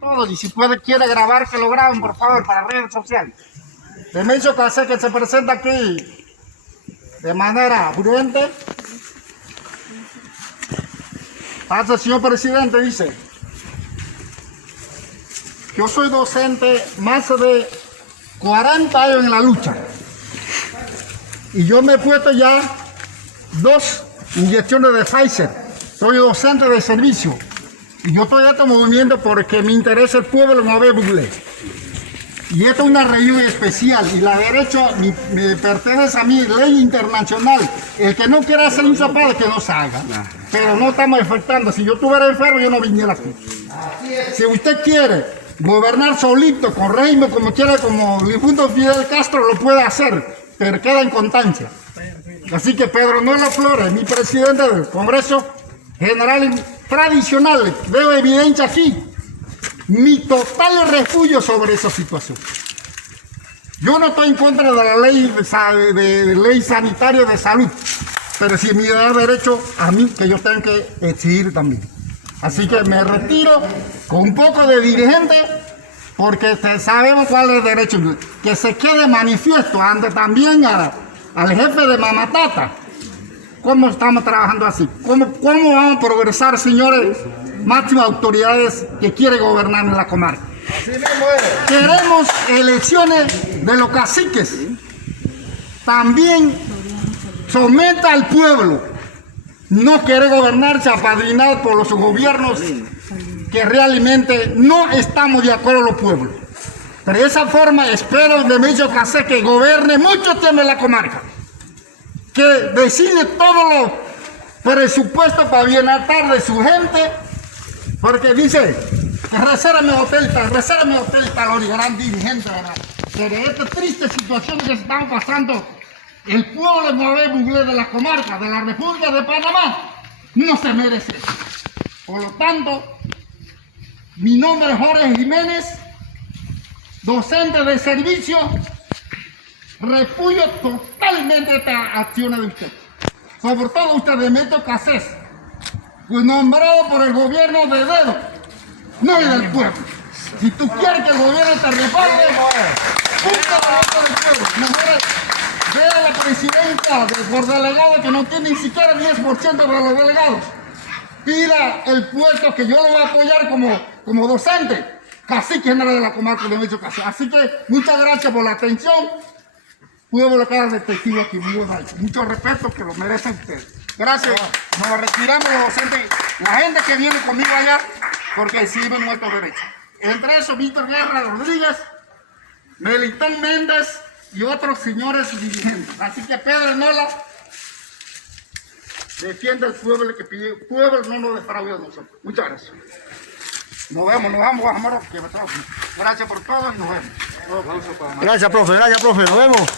Todos, y si quiere grabar, que lo graben, por favor, para redes sociales. Demetrio Casés, que se presenta aquí de manera prudente. Pasa, señor presidente, dice: yo soy docente más de 40 años en la lucha. Y yo me he puesto ya 2 inyecciones de Pfizer. Soy docente de servicio. Y yo estoy en este movimiento porque me interesa el pueblo de Nueva Buglé. Y esta es una región especial y la derecha me pertenece a mí, ley internacional. El que no quiera hacer un zapato, que no se haga. Pero no estamos afectando. Si yo estuviera enfermo, yo no viniera aquí. Si usted quiere gobernar solito, con régimen como quiera, como el difunto Fidel Castro, lo puede hacer, pero queda en constancia. Así que Pedro Nolo Flores, mi presidente del Congreso General Tradicional, veo evidencia aquí mi total refugio sobre esa situación. Yo no estoy en contra de la ley sanitaria de salud, pero si me da derecho a mí, que yo tengo que exigir también. Así que me retiro con un poco de dirigente, porque sabemos cuál es el derecho. Que se quede manifiesto ante también al jefe de Mamatata. ¿Cómo estamos trabajando así? ¿Cómo vamos a progresar, señores, máximas autoridades que quieren gobernar en la comarca? Así mismo es. Queremos elecciones de los caciques. También someta al pueblo. No quiere gobernarse apadrinado por los gobiernos que realmente no estamos de acuerdo los pueblos. Pero de esa forma espero de Demetrio Casés que gobierne mucho tiempo en la comarca. Que designe todos los presupuestos para bienestar de su gente, porque dice que resérame hotel, los gran dirigentes, ¿verdad? Pero esta triste situación que están pasando el pueblo de Nueva Buglé, de la comarca, de la República de Panamá, no se merece. Por lo tanto, mi nombre es Jorge Jiménez, docente de servicio. Refugio totalmente estas acciones de usted. Sobre todo usted, Demetrio Casés, pues nombrado por el gobierno de dedo, no es del pueblo. Si tú quieres que el gobierno te reparte, busca la voto del pueblo. Mejor ve a la presidenta por delegado que no tiene ni siquiera el 10% de los delegados. Pida el puesto que yo lo voy a apoyar como docente, cacique general de la comarca de Demetrio Casés. Así que muchas gracias por la atención. Pueblo queda de testigo aquí, mucho respeto que lo merecen ustedes. Gracias, nos retiramos los docentes, la gente que viene conmigo allá, porque sirven nuestros derechos. Entre esos, Víctor Guerra Rodríguez, Melitón Méndez y otros señores dirigentes. Así que Pedro Nola defiende al pueblo, que pide, el pueblo no nos defraude a nosotros. Muchas gracias. Nos vemos, que me trajo. Gracias por todo y nos vemos. Gracias, profe, nos vemos.